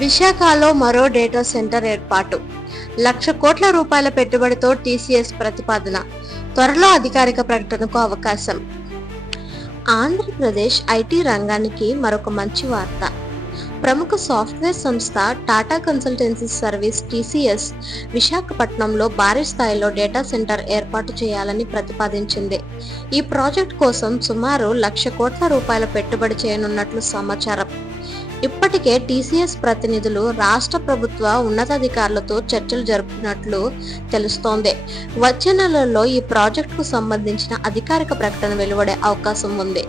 విశాఖలో మరో data centre ఏర్పాటు. 1,00,000 కోట్ల రూపాయల పెట్టుబడితో టీసీఎస్ ప్రతిపాదన. త్వరలో అధికారిక ప్రకటనకు అవకాశం. ఆంధ్రప్రదేశ్ ఐటీ రంగానికి మరొక మంచి వార్త. ప్రముఖ సాఫ్ట్వేర్ సంస్థ టాటా కన్సల్టెన్సీ సర్వీస్ టీసీఎస్ విశాఖపట్నంలో భారీ స్థాయిలో డేటా సెంటర్ ఏర్పాటు చేయాలని ప్రతిపాదించింది. ఈ ప్రాజెక్ట్ కోసం సుమారు 1,00,000 కోట్ల రూపాయల పెట్టుబడి చేయనున్నట్లు సమాచారం. ఇప్పటికే టీసీఎస్ ప్రతినిధులు రాష్ట్ర ప్రభుత్వ ఉన్నతాధికారులతో చర్చలు జరుపుతున్నట్లు తెలుస్తోంది. వచ్చే నెలల్లో ఈ ప్రాజెక్టుకు సంబంధించిన అధికారిక ప్రకటన వెలువడే అవకాశం ఉంది.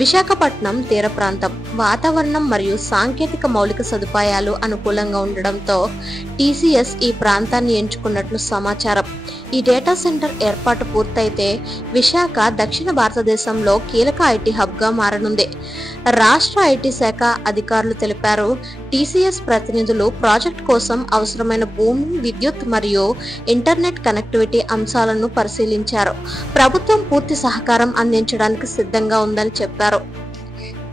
విశాఖపట్నం తీర ప్రాంతం వాతావరణం మరియు సాంకేతిక మౌలిక సదుపాయాలు అనుకూలంగా ఉండడంతో టీసీఎస్ ఈ ప్రాంతాన్ని ఎంచుకున్నట్లు సమాచారం. ఈ డేటా సెంటర్ ఏర్పాటు పూర్తయితే విశాఖ దక్షిణ భారతదేశంలో కీలక ఐటీ హబ్గా మారనుంది. రాష్ట్ర ఐటీ శాఖ అధికారులు తెలిపారు. టీసీఎస్ ప్రతినిధులు ప్రాజెక్ట్ కోసం అవసరమైన భూమి, విద్యుత్ మరియు ఇంటర్నెట్ కనెక్టివిటీ అంశాలను పరిశీలించారు. ప్రభుత్వం పూర్తి సహకారం అందించడానికి సిద్ధంగా ఉందని చెప్పారు.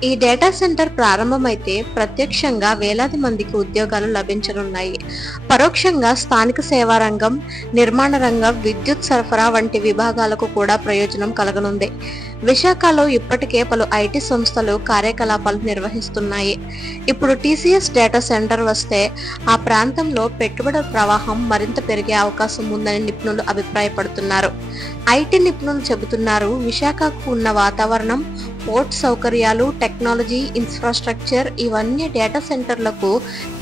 ఈ డేటా సెంటర్ ప్రారంభమైతే ప్రత్యక్షంగా వేలాది మందికి ఉద్యోగాలు లభించనున్నాయి. పరోక్షంగా స్థానిక సేవా రంగం, నిర్మాణ రంగం, విద్యుత్ సరఫరా వంటి విభాగాలకు కూడా ప్రయోజనం కలగనుంది. విశాఖలో ఇప్పటికే పలు ఐటీ సంస్థలు కార్యకలాపాలు నిర్వహిస్తున్నాయి. ఇప్పుడు టీసీఎస్ డేటా సెంటర్ వస్తే ఆ ప్రాంతంలో పెట్టుబడుల ప్రవాహం మరింత పెరిగే అవకాశం ఉందని నిపుణులు అభిప్రాయపడుతున్నారు. ఐటీ నిపుణులు చెబుతున్నారు, విశాఖకు ఉన్న వాతావరణం, పోర్ట్ సౌకర్యాలు, టెక్నాలజీ, ఇన్ఫ్రాస్ట్రక్చర్ ఇవన్నీ డేటా సెంటర్లకు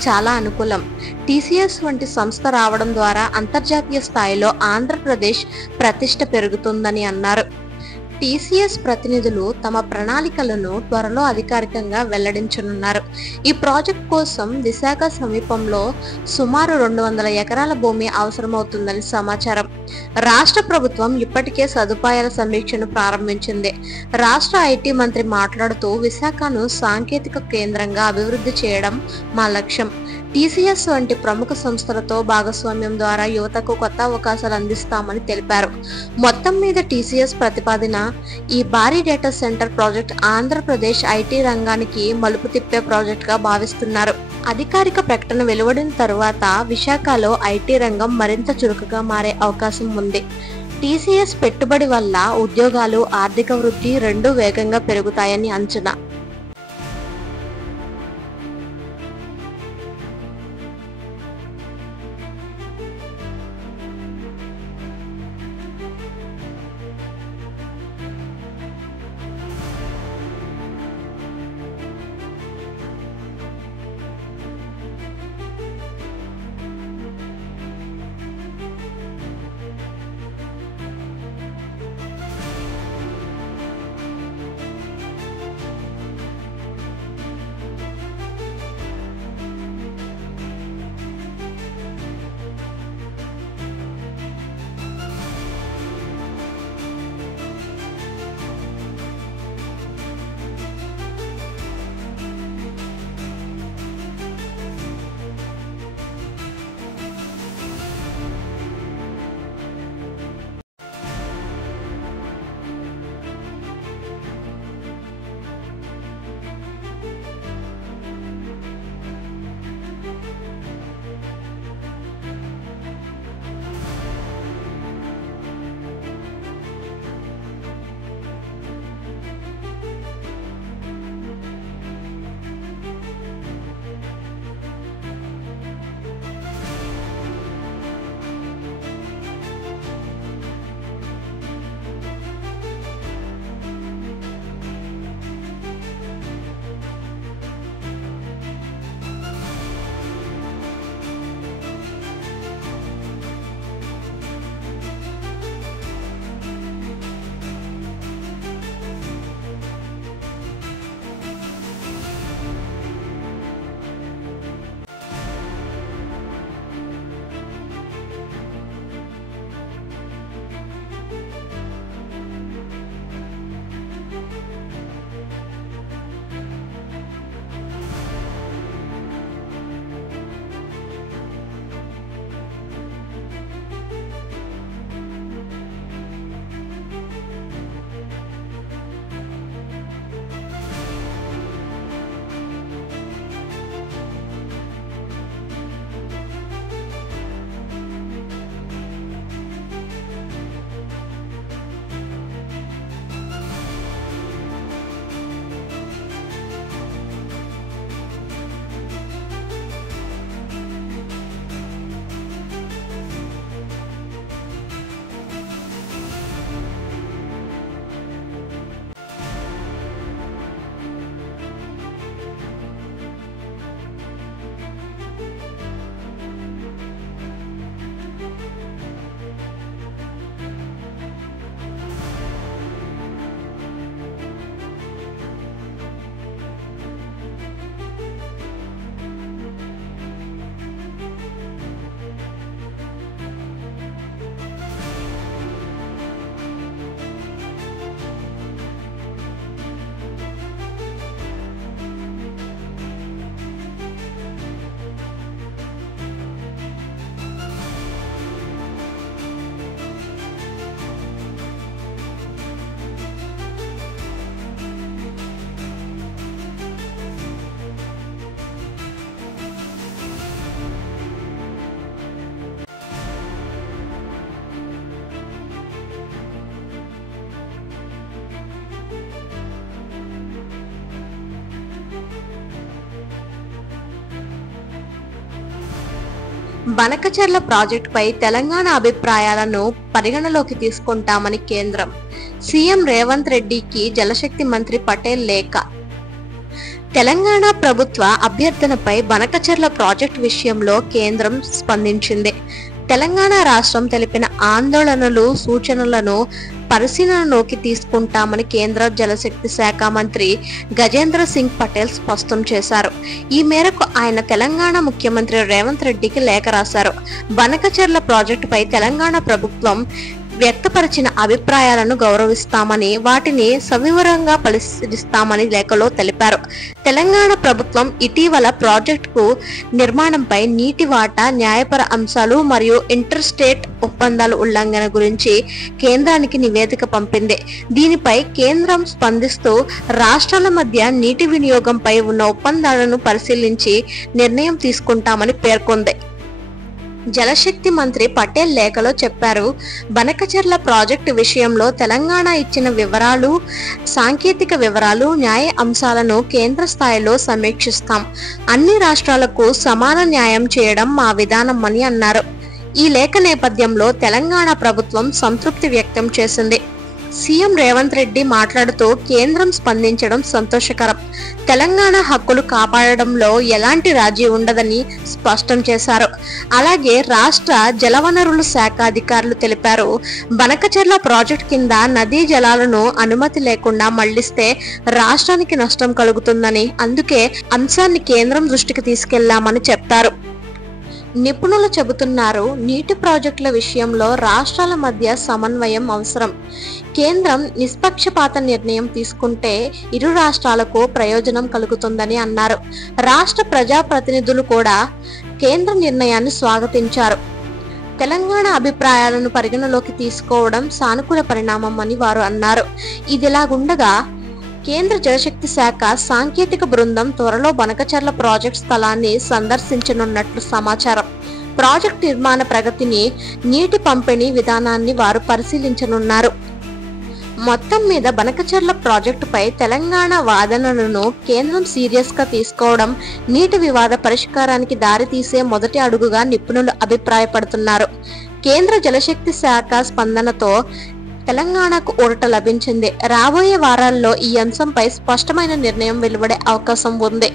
చాలా అనుకూలం. టీసీఎస్ వంటి సంస్థ రావడం ద్వారా అంతర్జాతీయ స్థాయిలో ఆంధ్రప్రదేశ్ ప్రతిష్ట పెరుగుతుందని అన్నారు. టీసీఎస్ ప్రతినిధులు తమ ప్రణాళికలను త్వరలో అధికారికంగా వెల్లడించనున్నారు. ఈ ప్రాజెక్ట్ కోసం విశాఖ సమీపంలో సుమారు 200 ఎకరాల భూమి అవసరమవుతుందని సమాచారం. రాష్ట్ర ప్రభుత్వం ఇప్పటికే సదుపాయాల సమీక్షను ప్రారంభించింది. రాష్ట్ర ఐటీ మంత్రి మాట్లాడుతూ, విశాఖను సాంకేతిక కేంద్రంగా అభివృద్ధి చేయడం మా లక్ష్యం. టీసీఎస్ వంటి ప్రముఖ సంస్థలతో భాగస్వామ్యం ద్వారా యువతకు కొత్త అవకాశాలు అందిస్తామని తెలిపారు. మొత్తం మీద టీసీఎస్ ప్రతిపాదన ఈ భారీ data centre project Andhra Pradesh IT రంగానికి మలుపు తిప్పే ప్రాజెక్టుగా భావిస్తున్నారు. అధికారిక ప్రకటన వెలువడిన తరువాత విశాఖలో ఐటీ రంగం మరింత చురుకుగా మారే అవకాశం ఉంది. టీసీఎస్ పెట్టుబడి వల్ల ఉద్యోగాలు, ఆర్థిక వృద్ధి రెండూ వేగంగా పెరుగుతాయని అంచనా. బనకచెర్ల ప్రాజెక్టుపై తెలంగాణ అభిప్రాయాలను పరిగణలోకి తీసుకుంటామని కేంద్రం. సీఎం రేవంత్ రెడ్డికి జలశక్తి మంత్రి పటేల్ లేఖ. తెలంగాణ ప్రభుత్వ అభ్యర్థనపై బనకచెర్ల ప్రాజెక్టు విషయంలో కేంద్రం స్పందించింది. తెలంగాణ రాష్ట్రం తెలిపిన ఆందోళనలు, సూచనలను పరిశీలనలోకి తీసుకుంటామని కేంద్ర జలశక్తి శాఖ మంత్రి గజేంద్ర సింగ్ పటేల్ స్పష్టం చేశారు. ఈ మేరకు ఆయన తెలంగాణ ముఖ్యమంత్రి రేవంత్ రెడ్డికి లేఖ రాశారు. బనకచెర్ల ప్రాజెక్టుపై తెలంగాణ ప్రభుత్వం వ్యక్తపరిచిన అభిప్రాయాలను గౌరవిస్తామని, వాటిని సవివరంగా పరిశీలిస్తామని లేఖలో తెలిపారు. తెలంగాణ ప్రభుత్వం ఇటీవల ప్రాజెక్టుకు నిర్మాణంపై నీటి వాటా, న్యాయపర అంశాలు మరియు ఇంటర్ స్టేట్ ఒప్పందాల ఉల్లంఘన గురించి కేంద్రానికి నివేదిక పంపింది. దీనిపై కేంద్రం స్పందిస్తూ రాష్ట్రాల మధ్య నీటి వినియోగంపై ఉన్న ఒప్పందాలను పరిశీలించి నిర్ణయం తీసుకుంటామని పేర్కొంది. జలశక్తి మంత్రి పటేల్ లేఖలో చెప్పారు. బనకచెర్ల ప్రాజెక్టు విషయంలో తెలంగాణ ఇచ్చిన వివరాలు, సాంకేతిక వివరాలు, న్యాయ అంశాలను కేంద్ర స్థాయిలో సమీక్షిస్తాం. అన్ని రాష్ట్రాలకు సమాన న్యాయం చేయడం మా విధానం అని అన్నారు. ఈ లేఖ నేపథ్యంలో తెలంగాణ ప్రభుత్వం సంతృప్తి వ్యక్తం చేసింది. సీఎం రేవంత్ రెడ్డి మాట్లాడుతూ కేంద్రం స్పందించడం సంతోషకరం. తెలంగాణ హక్కులు కాపాడడంలో ఎలాంటి రాజీ ఉండదని స్పష్టం చేశారు. అలాగే రాష్ట్ర జలవనరుల శాఖ అధికారులు తెలిపారు. బనకచెర్ల ప్రాజెక్టు కింద నదీ జలాలను అనుమతి లేకుండా మళ్లిస్తే రాష్ట్రానికి నష్టం కలుగుతుందని, అందుకే అంశాన్ని కేంద్రం దృష్టికి తీసుకెళ్లామని చెప్పారు. నిపుణులు చెబుతున్నారు, నీటి ప్రాజెక్టుల విషయంలో రాష్ట్రాల మధ్య సమన్వయం అవసరం. కేంద్రం నిష్పక్షపాత నిర్ణయం తీసుకుంటే ఇరు రాష్ట్రాలకు ప్రయోజనం కలుగుతుందని అన్నారు. రాష్ట్ర ప్రజాప్రతినిధులు కూడా కేంద్ర నిర్ణయాన్ని స్వాగతించారు. తెలంగాణ అభిప్రాయాలను పరిగణలోకి తీసుకోవడం సానుకూల పరిణామం అని వారు అన్నారు. ఇదిలాగుండగా కేంద్ర జలశక్తి శాఖ సాంకేతిక బృందం త్వరలో బనకచెర్ల ప్రాజెక్టు స్థలాన్ని సందర్శించనున్నట్లు సమాచారం. ప్రాజెక్టు నిర్మాణ ప్రగతిని, నీటి పంపిణీ విధానాన్ని వారు పరిశీలించనున్నారు. మొత్తం మీద బనకచెర్ల ప్రాజెక్టుపై తెలంగాణ వాదనలను కేంద్రం సీరియస్ గా తీసుకోవడం నీటి వివాద పరిష్కారానికి దారితీసే మొదటి అడుగుగా నిపుణులు అభిప్రాయపడుతున్నారు. కేంద్ర జలశక్తి శాఖ స్పందనతో తెలంగాణకు ఊరట లభించింది. రాబోయే వారాల్లో ఈ అంశంపై స్పష్టమైన నిర్ణయం వెలువడే అవకాశం ఉంది.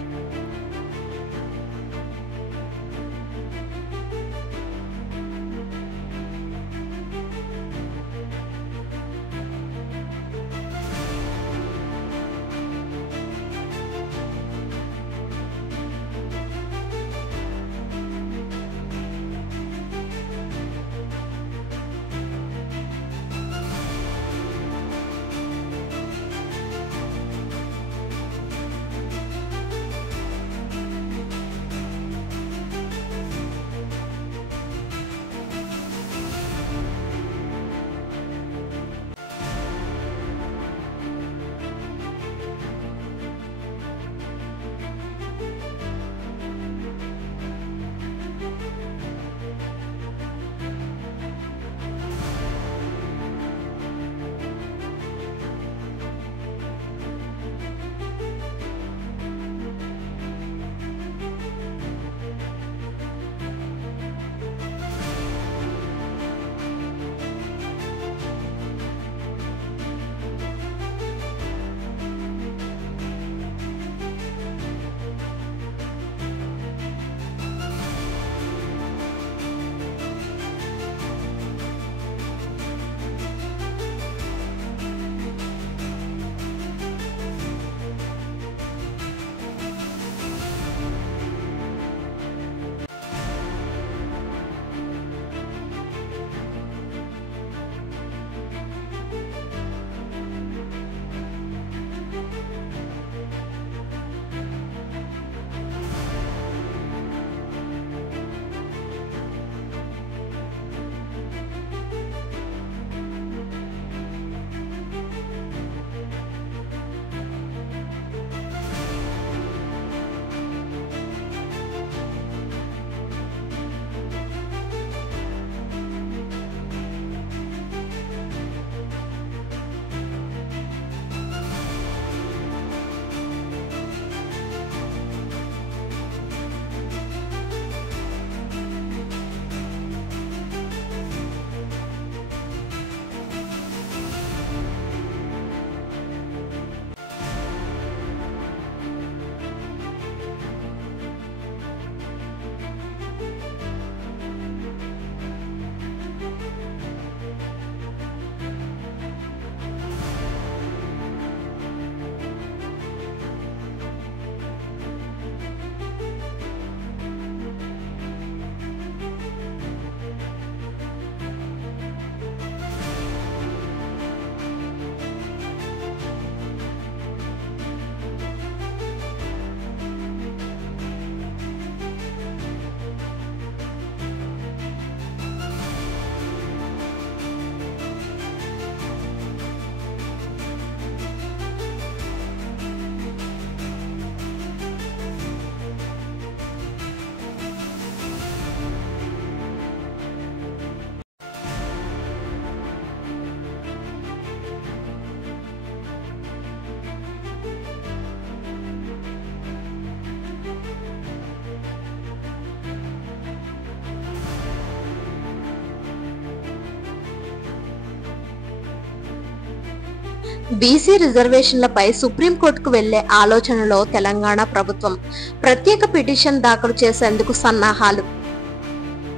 బీసీ రిజర్వేషన్లపై సుప్రీంకోర్టుకు వెళ్లే ఆలోచనలో తెలంగాణ ప్రభుత్వం. ప్రత్యేక పిటిషన్ దాఖలు చేసేందుకు సన్నాహాలు.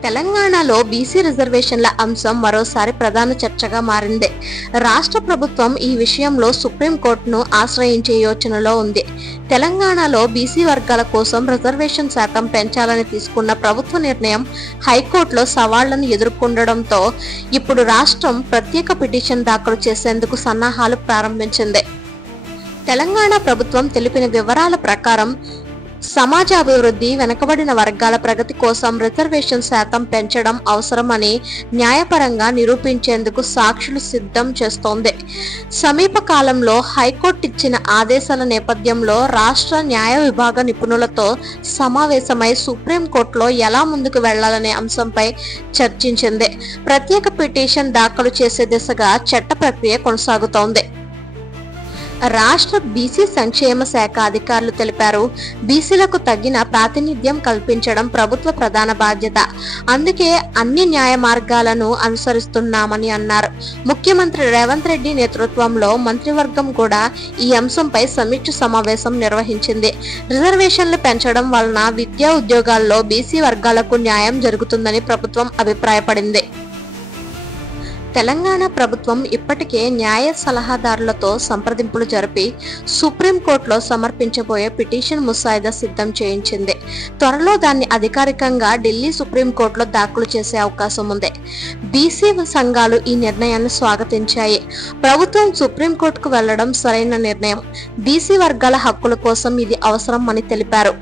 తెలంగాణలో బీసీ రిజర్వేషన్ల అంశం మరోసారి ప్రధాన చర్చగా మారింది. రాష్ట్ర ప్రభుత్వం ఈ విషయంలో సుప్రీంకోర్టును ఆశ్రయించే యోచనలో ఉంది. తెలంగాణలో బీసీ వర్గాల కోసం రిజర్వేషన్ శాతం పెంచాలని తీసుకున్న ప్రభుత్వ నిర్ణయం హైకోర్టులో సవాళ్లను ఎదుర్కొనడంతో ఇప్పుడు రాష్ట్రం ప్రత్యేక పిటిషన్ దాఖలు చేసేందుకు సన్నాహాలు ప్రారంభించింది. తెలంగాణ ప్రభుత్వం తెలిపిన వివరాల ప్రకారం సమాజ అభివృద్ధి, వెనుకబడిన వర్గాల ప్రగతి కోసం రిజర్వేషన్ శాతం పెంచడం అవసరమని న్యాయపరంగా నిరూపించేందుకు సాక్షులు సిద్ధం చేస్తోంది. సమీప కాలంలో హైకోర్టు ఇచ్చిన ఆదేశాల నేపథ్యంలో రాష్ట్ర న్యాయ విభాగ నిపుణులతో సమావేశమై సుప్రీంకోర్టులో ఎలా ముందుకు వెళ్లాలనే అంశంపై చర్చించింది. ప్రత్యేక పిటిషన్ దాఖలు చేసే దిశగా చట్ట ప్రక్రియ కొనసాగుతోంది. రాష్ట్ర బీసీ సంక్షేమ శాఖ అధికారులు తెలిపారు, బీసీలకు తగిన ప్రాతినిధ్యం కల్పించడం ప్రభుత్వ ప్రధాన బాధ్యత. అందుకే అన్ని న్యాయ మార్గాలను అనుసరిస్తున్నామని అన్నారు. ముఖ్యమంత్రి రేవంత్ రెడ్డి నేతృత్వంలో మంత్రివర్గం కూడా ఈ అంశంపై సమీక్ష సమావేశం నిర్వహించింది. రిజర్వేషన్లు పెంచడం వలన విద్యా ఉద్యోగాల్లో బీసీ వర్గాలకు న్యాయం జరుగుతుందని ప్రభుత్వం అభిప్రాయపడింది. తెలంగాణ ప్రభుత్వం ఇప్పటికే న్యాయ సలహాదారులతో సంప్రదింపులు జరిపి సుప్రీంకోర్టులో సమర్పించబోయే పిటిషన్ ముసాయిదా సిద్ధం చేయించింది. త్వరలో దాన్ని అధికారికంగా ఢిల్లీ సుప్రీంకోర్టులో దాఖలు చేసే అవకాశం ఉంది. బీసీ సంఘాలు ఈ నిర్ణయాన్ని స్వాగతించాయి. ప్రభుత్వం సుప్రీంకోర్టుకు వెళ్లడం సరైన నిర్ణయం, బీసీ వర్గాల హక్కుల కోసం ఇది అవసరం అని తెలిపారు.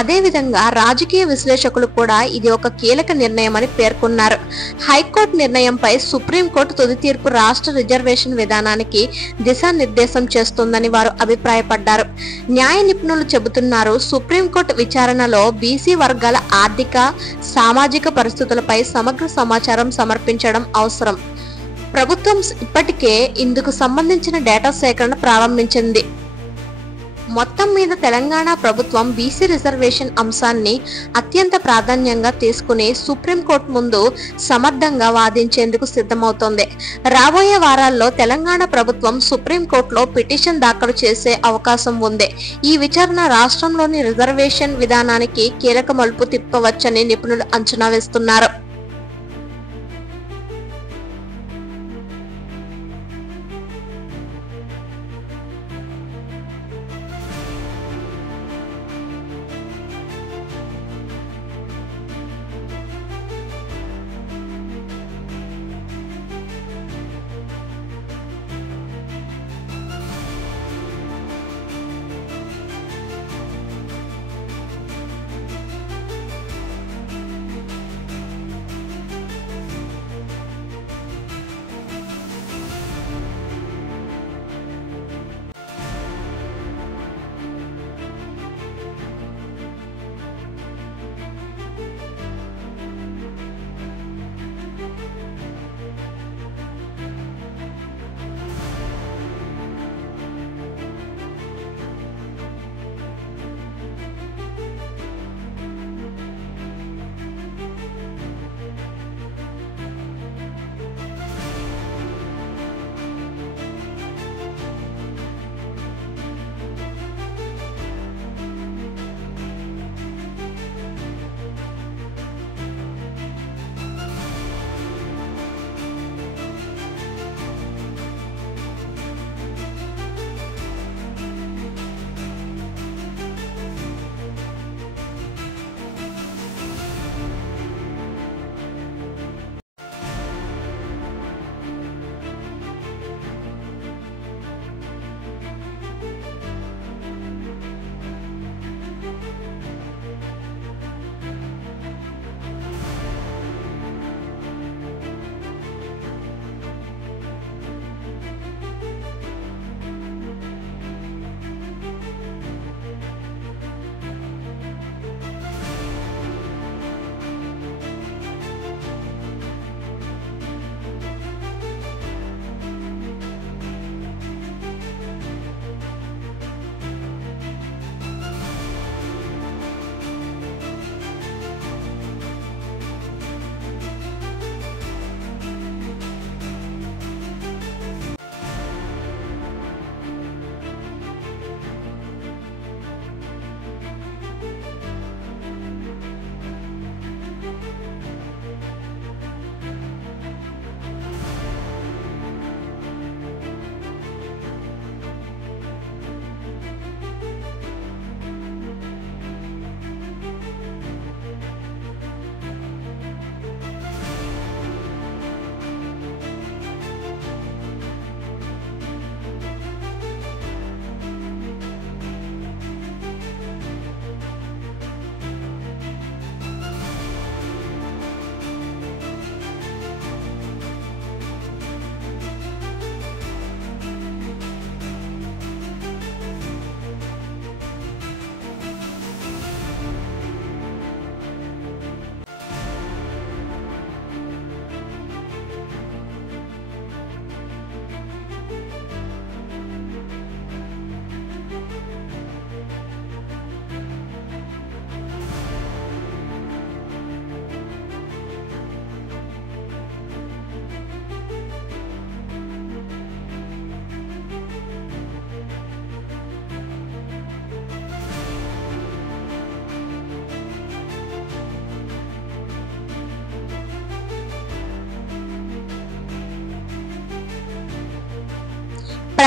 అదేవిధంగా రాజకీయ విశ్లేషకులు కూడా ఇది ఒక కీలక నిర్ణయమని పేర్కొన్నారు. హైకోర్టు నిర్ణయంపై సుప్రీంకోర్టు తుది తీర్పు రాష్ట్ర రిజర్వేషన్ విధానానికి దిశానిర్దేశం చేస్తుందని వారు అభిప్రాయపడ్డారు. న్యాయ నిపుణులు చెబుతున్నారు, సుప్రీంకోర్టు విచారణలో బీసీ వర్గాల ఆర్థిక, సామాజిక పరిస్థితులపై సమగ్ర సమాచారం సమర్పించడం అవసరం. ప్రభుత్వం ఇప్పటికే ఇందుకు సంబంధించిన డేటా సేకరణ ప్రారంభించింది. మొత్తం మీద తెలంగాణ ప్రభుత్వం బీసీ రిజర్వేషన్ అంశాన్ని అత్యంత ప్రాధాన్యంగా తీసుకుని సుప్రీంకోర్టు ముందు సమర్థంగా వాదించేందుకు సిద్ధమవుతోంది. రాబోయే వారాల్లో తెలంగాణ ప్రభుత్వం సుప్రీంకోర్టులో పిటిషన్ దాఖలు చేసే అవకాశం ఉంది. ఈ విచారణ రాష్ట్రంలోని రిజర్వేషన్ విధానానికి కీలక మలుపు తిప్పవచ్చని నిపుణులు అంచనా వేస్తున్నారు.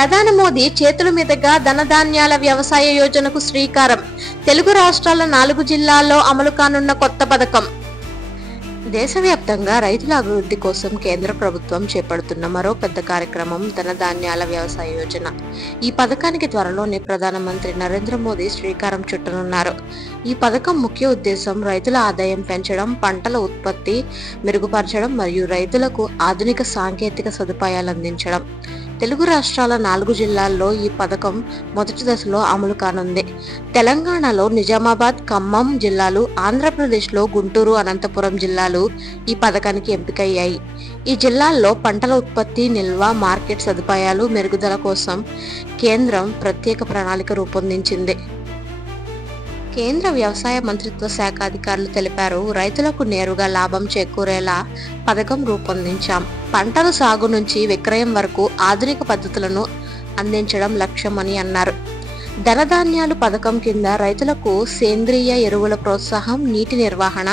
ప్రధాని మోదీ చేతుల మీదుగా ధనధాన్యాల వ్యవసాయ యోజనకు శ్రీకారం. తెలుగు రాష్ట్రాల 4 జిల్లాల్లో అమలు కానున్న కొత్త పథకం. దేశవ్యాప్తంగా రైతుల అభివృద్ధి కోసం కేంద్ర ప్రభుత్వం చేపడుతున్న మరో పెద్ద కార్యక్రమం ధనధాన్యాల వ్యవసాయ యోజన. ఈ పథకానికి త్వరలోనే ప్రధానమంత్రి నరేంద్ర మోదీ శ్రీకారం చుట్టనున్నారు. ఈ పథకం ముఖ్య ఉద్దేశం రైతుల ఆదాయం పెంచడం, పంటల ఉత్పత్తి మెరుగుపరచడం మరియు రైతులకు ఆధునిక సాంకేతిక సదుపాయాలు అందించడం. తెలుగు రాష్ట్రాల 4 జిల్లాల్లో ఈ పథకం మొదటి దశలో అమలు కానుంది. తెలంగాణలో నిజామాబాద్, ఖమ్మం జిల్లాలు, ఆంధ్రప్రదేశ్లో గుంటూరు, అనంతపురం జిల్లాలు ఈ పథకానికి ఎంపికయ్యాయి. ఈ జిల్లాల్లో పంటల ఉత్పత్తి, నిల్వ, మార్కెట్ సదుపాయాలు మెరుగుదల కోసం కేంద్రం ప్రత్యేక ప్రణాళిక రూపొందించింది. కేంద్ర వ్యవసాయ మంత్రిత్వ శాఖ అధికారులు తెలిపారు, రైతులకు నేరుగా లాభం చేకూరేలా పథకం రూపొందించాం. పంటల సాగు నుంచి విక్రయం వరకు ఆధునిక పద్ధతులను అందించడం లక్ష్యమని అన్నారు. ధనధాన్యాలు పథకం కింద రైతులకు సేంద్రియ ఎరువుల ప్రోత్సాహం, నీటి నిర్వహణ,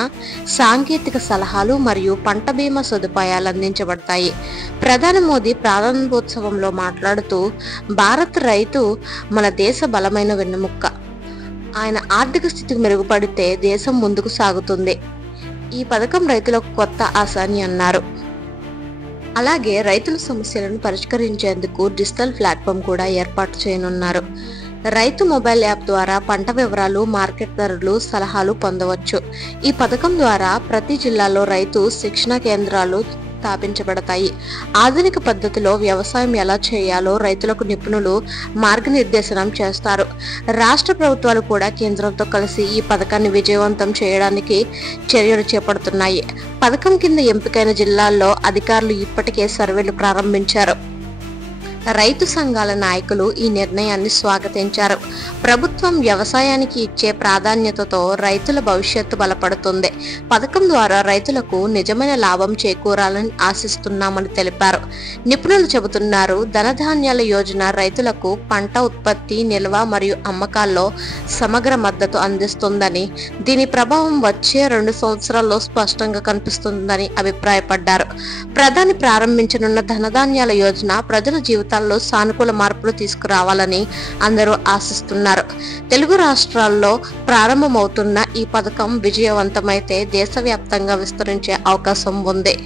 సాంకేతిక సలహాలు మరియు పంట బీమా సదుపాయాలు అందించబడతాయి. ప్రధాని మోదీ ప్రారంభోత్సవంలో మాట్లాడుతూ, భారత్ రైతు మన దేశ బలమైన వెన్నెముక్క. ఆయన ఆర్థిక స్థితి మెరుగుపడితే దేశం ముందుకు సాగుతుంది. ఈ పథకం రైతులకు కొత్త ఆశ అని అన్నారు. అలాగే రైతుల సమస్యలను పరిష్కరించేందుకు డిజిటల్ ప్లాట్ఫామ్ కూడా ఏర్పాటు చేయనున్నారు. రైతు మొబైల్ యాప్ ద్వారా పంట వివరాలు, మార్కెట్ ధరలు, సలహాలు పొందవచ్చు. ఈ పథకం ద్వారా ప్రతి జిల్లాలో రైతు శిక్షణ కేంద్రాలు స్థాపించబడతాయి. ఆధునిక పద్ధతిలో వ్యవసాయం ఎలా చేయాలో రైతులకు నిపుణులు మార్గనిర్దేశనం చేస్తారు. రాష్ట్ర ప్రభుత్వాలు కూడా కేంద్రంతో కలిసి ఈ పథకాన్ని విజయవంతం చేయడానికి చర్యలు చేపడుతున్నాయి. పథకం కింద ఎంపికైన జిల్లాల్లో అధికారులు ఇప్పటికే సర్వేలు ప్రారంభించారు. రైతు సంఘాల నాయకులు ఈ నిర్ణయాన్ని స్వాగతించారు. ప్రభుత్వం వ్యవసాయానికి ఇచ్చే ప్రాధాన్యతతో రైతుల భవిష్యత్తు బలపడుతుంది. పథకం ద్వారా రైతులకు నిజమైన లాభం చేకూరాలని ఆశిస్తున్నామని తెలిపారు. నిపుణులు చెబుతున్నారు, ధనధాన్యాల యోజన రైతులకు పంట ఉత్పత్తి, నిల్వ మరియు అమ్మకాల్లో సమగ్ర మద్దతు అందిస్తుందని, దీని ప్రభావం వచ్చే 2 సంవత్సరాల్లో స్పష్టంగా కనిపిస్తుందని అభిప్రాయపడ్డారు. ప్రధాని ప్రారంభించనున్న ధనధాన్యాల యోజన ప్రజల జీవితాల్లో సానుకూల మార్పులు తీసుకురావాలని అందరూ ఆశిస్తున్నారు. తెలుగు రాష్ట్రాల్లో ప్రారంభమవుతున్న ఈ పథకం విజయవంతమైతే దేశవ్యాప్తంగా విస్తరించే అవకాశం ఉంది.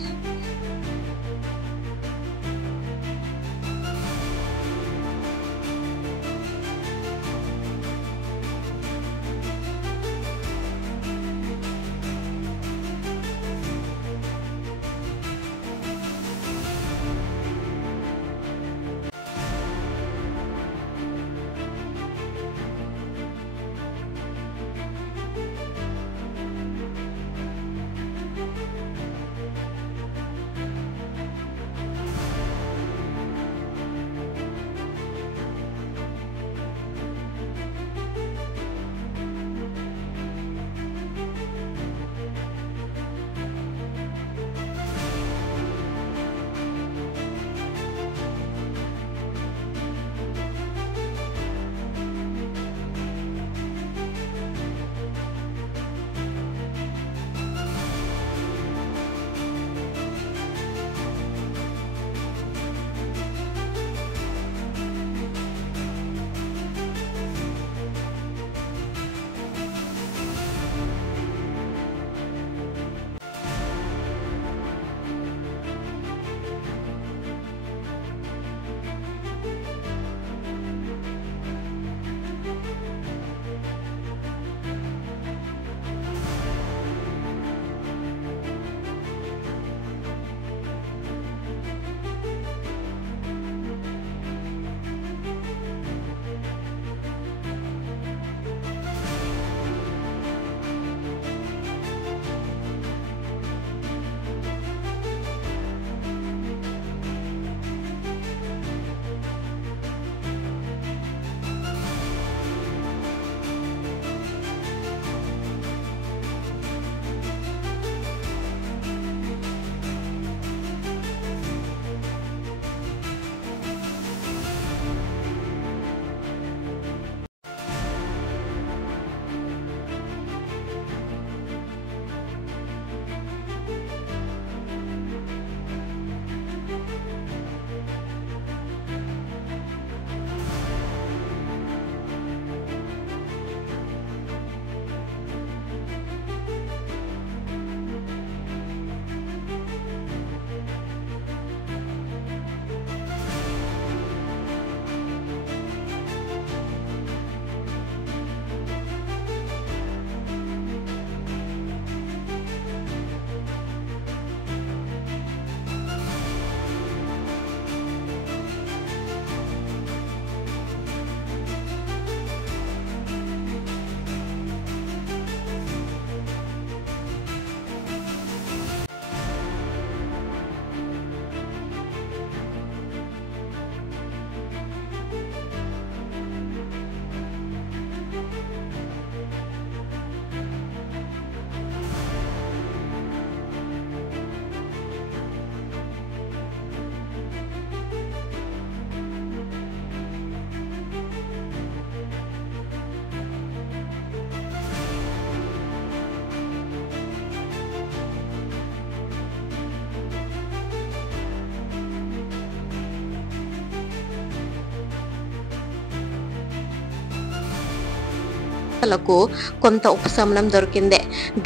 లకు కొంత ఉపశమనం దొరికింది.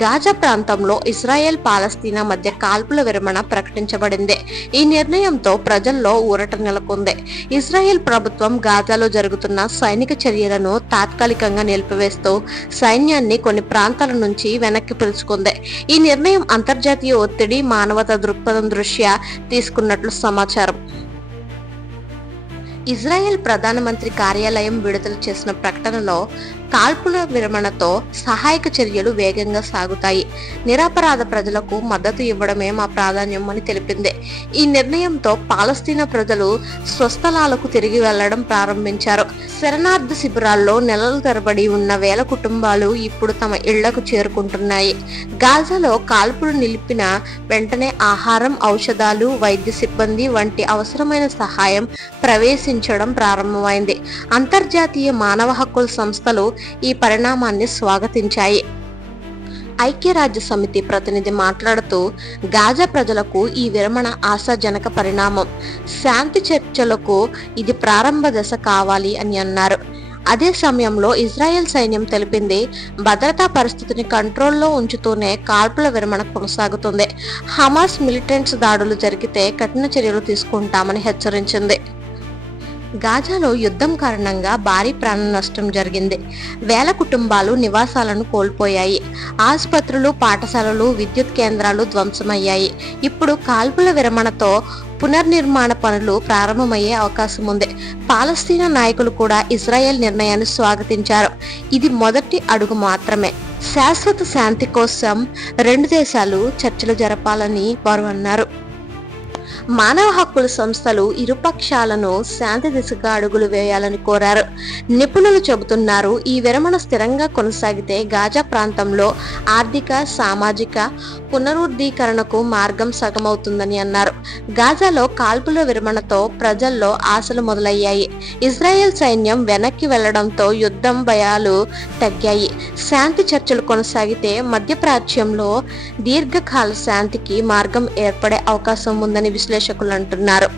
గాజా ప్రాంతంలో ఇజ్రాయెల్ పాలస్తీనా మధ్య కాల్పుల విరమణ ప్రకటించబడింది. ఈ నిర్ణయంతో ప్రజల్లో ఊరట నెలకొంది. ఇజ్రాయెల్ ప్రభుత్వం గాజాలో జరుగుతున్న సైనిక చర్యలను తాత్కాలికంగా నిలిపివేస్తూ సైన్యాన్ని కొన్ని ప్రాంతాల నుంచి వెనక్కి పిలుచుకుంది. ఈ నిర్ణయం అంతర్జాతీయ ఒత్తిడి, మానవతా దృక్పథం దృష్ట్యా తీసుకున్నట్లు సమాచారం. ఇజ్రాయెల్ ప్రధానమంత్రి కార్యాలయం విడుదల చేసిన ప్రకటనలో కాల్పుల విరమణతో సహాయక చర్యలు వేగంగా సాగుతాయి, నిరపరాధ ప్రజలకు మద్దతు ఇవ్వడమే మా ప్రాధాన్యం అని తెలిపింది. ఈ నిర్ణయంతో పాలస్తీనా ప్రజలు స్వస్థలాలకు తిరిగి వెళ్లడం ప్రారంభించారు. శరణార్థ శిబిరాల్లో నెలల తరబడి ఉన్న వేల కుటుంబాలు ఇప్పుడు తమ ఇళ్లకు చేరుకుంటున్నాయి. గాజాలో కాల్పులు నిలిపిన వెంటనే ఆహారం, ఔషధాలు, వైద్య సిబ్బంది వంటి అవసరమైన సహాయం ప్రవేశించడం ప్రారంభమైంది. అంతర్జాతీయ మానవ హక్కుల సంస్థలు ఈ పరిణామాన్ని స్వాగతించాయి. ఐక్యరాజ్య సమితి ప్రతినిధి మాట్లాడుతూ, గాజా ప్రజలకు ఈ విరమణ ఆశాజనక పరిణామం, శాంతి చర్చలకు ఇది ప్రారంభ దశ కావాలి అని అన్నారు. అదే సమయంలో ఇజ్రాయెల్ సైన్యం తెలిపింది, భద్రతా పరిస్థితిని కంట్రోల్లో ఉంచుతూనే కాల్పుల విరమణ కొనసాగుతుంది. హమాస్ మిలిటెంట్స్ దాడులు జరిగితే కఠిన చర్యలు తీసుకుంటామని హెచ్చరించింది. గాజాలో యుద్ధం కారణంగా భారీ ప్రాణ నష్టం జరిగింది. వేల కుటుంబాలు నివాసాలను కోల్పోయాయి. ఆసుపత్రులు, పాఠశాలలు, విద్యుత్ కేంద్రాలు ధ్వంసమయ్యాయి. ఇప్పుడు కాల్పుల విరమణతో పునర్నిర్మాణ పనులు ప్రారంభమయ్యే అవకాశం ఉంది. పాలస్తీనా నాయకులు కూడా ఇజ్రాయెల్ నిర్ణయాన్ని స్వాగతించారు. ఇది మొదటి అడుగు మాత్రమే. శాశ్వత శాంతి కోసం రెండు దేశాలు చర్చలు జరపాలని వారు అన్నారు. మానవ హక్కుల సంస్థలు ఇరుపక్షాలను శాంతి దిశగా అడుగులు వేయాలని కోరారు. నిపుణులు చెబుతున్నారు, ఈ విరమణ స్థిరంగా కొనసాగితే గాజా ప్రాంతంలో ఆర్థిక, సామాజిక పునరుద్ధీకరణకు మార్గం సగమవుతుందని అన్నారు. గాజాలో కాల్పుల విరమణతో ప్రజల్లో ఆశలు మొదలయ్యాయి. ఇజ్రాయెల్ సైన్యం వెనక్కి వెళ్లడంతో యుద్ధం భయాలు తగ్గాయి. శాంతి చర్చలు కొనసాగితే మధ్యప్రాచ్యంలో దీర్ఘకాల శాంతికి మార్గం ఏర్పడే అవకాశం ఉందని విశ్లేషకులు అంటున్నారు.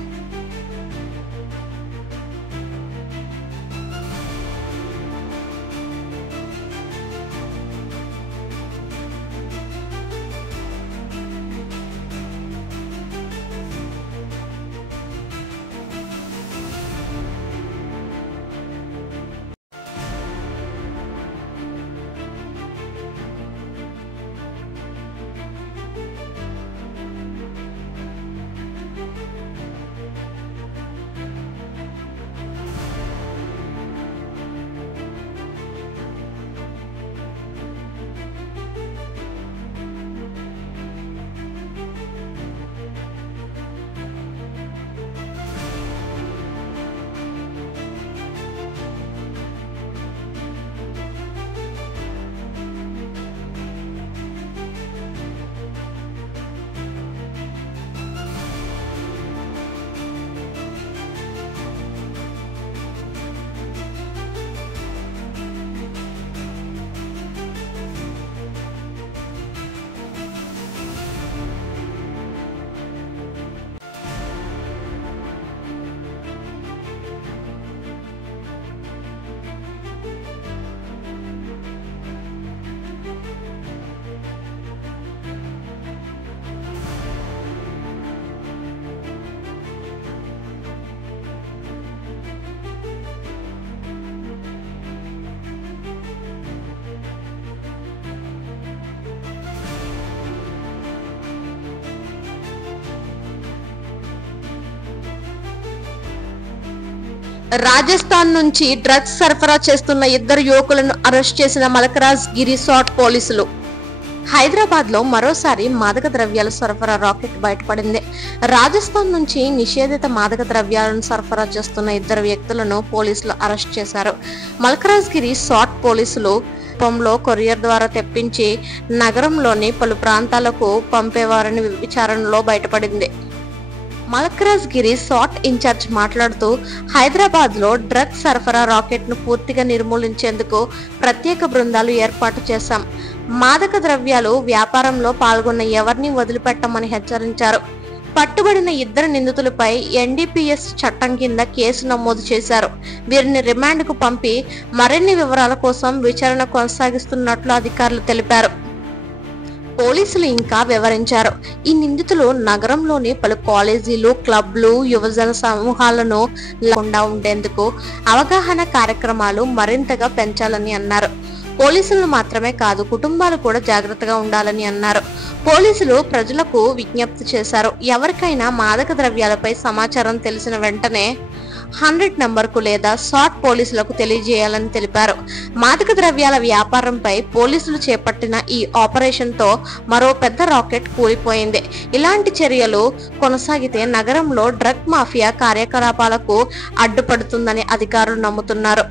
రాజస్థాన్ నుంచి డ్రగ్స్ సరఫరా చేస్తున్న ఇద్దరు యువకులను అరెస్ట్ చేసిన మల్కరాజ్ గిరి రిసార్ట్ పోలీసులు. హైదరాబాద్ లో మరోసారి మాదక ద్రవ్యాల సరఫరా రాకెట్ బయటపడింది. రాజస్థాన్ నుంచి నిషేధిత మాదక ద్రవ్యాలను సరఫరా చేస్తున్న ఇద్దరు వ్యక్తులను పోలీసులు అరెస్ట్ చేశారు. మల్కరాజ్ గిరి రిసార్ట్ పోలీసులు రూపంలో కొరియర్ ద్వారా తెప్పించి నగరంలోని పలు ప్రాంతాలకు పంపేవారని విచారణలో బయటపడింది. మల్కరాజ్ గిరి రిసార్ట్ ఇన్ఛార్జ్ మాట్లాడుతూ, హైదరాబాద్ లో డ్రగ్స్ సరఫరా రాకెట్ ను పూర్తిగా నిర్మూలించేందుకు ప్రత్యేక బృందాలు ఏర్పాటు చేశాం. మాదక ద్రవ్యాలు వ్యాపారంలో పాల్గొన్న ఎవరిని వదిలిపెట్టమని హెచ్చరించారు. పట్టుబడిన ఇద్దరు నిందితులపై ఎన్డీపీఎస్ చట్టం కింద కేసు నమోదు చేశారు. వీరిని రిమాండ్కు పంపి మరిన్ని వివరాల కోసం విచారణ కొనసాగిస్తున్నట్లు అధికారులు తెలిపారు. పోలీసులు ఇంకా వివరించారు. ఈ నిందితులు నగరంలోని పలు కాలేజీలు, క్లబ్లు, యువజన సమూహాలను లేకుండా ఉండేందుకు అవగాహన కార్యక్రమాలు మరింతగా పెంచాలని అన్నారు. పోలీసులు మాత్రమే కాదు, కుటుంబాలు కూడా జాగ్రత్తగా ఉండాలని అన్నారు. పోలీసులు ప్రజలకు విజ్ఞప్తి చేశారు. ఎవరికైనా మాదక ద్రవ్యాలపై సమాచారం తెలిసిన వెంటనే 100 నంబర్కు లేదా సాట్ పోలీసులకు తెలియజేయాలని తెలిపారు. మాదక ద్రవ్యాల వ్యాపారంపై పోలీసులు చేపట్టిన ఈ ఆపరేషన్ తో మరో పెద్ద రాకెట్ కూలిపోయింది. ఇలాంటి చర్యలు కొనసాగితే నగరంలో డ్రగ్ మాఫియా కార్యకలాపాలకు అడ్డుపడుతుందని అధికారులు నమ్ముతున్నారు.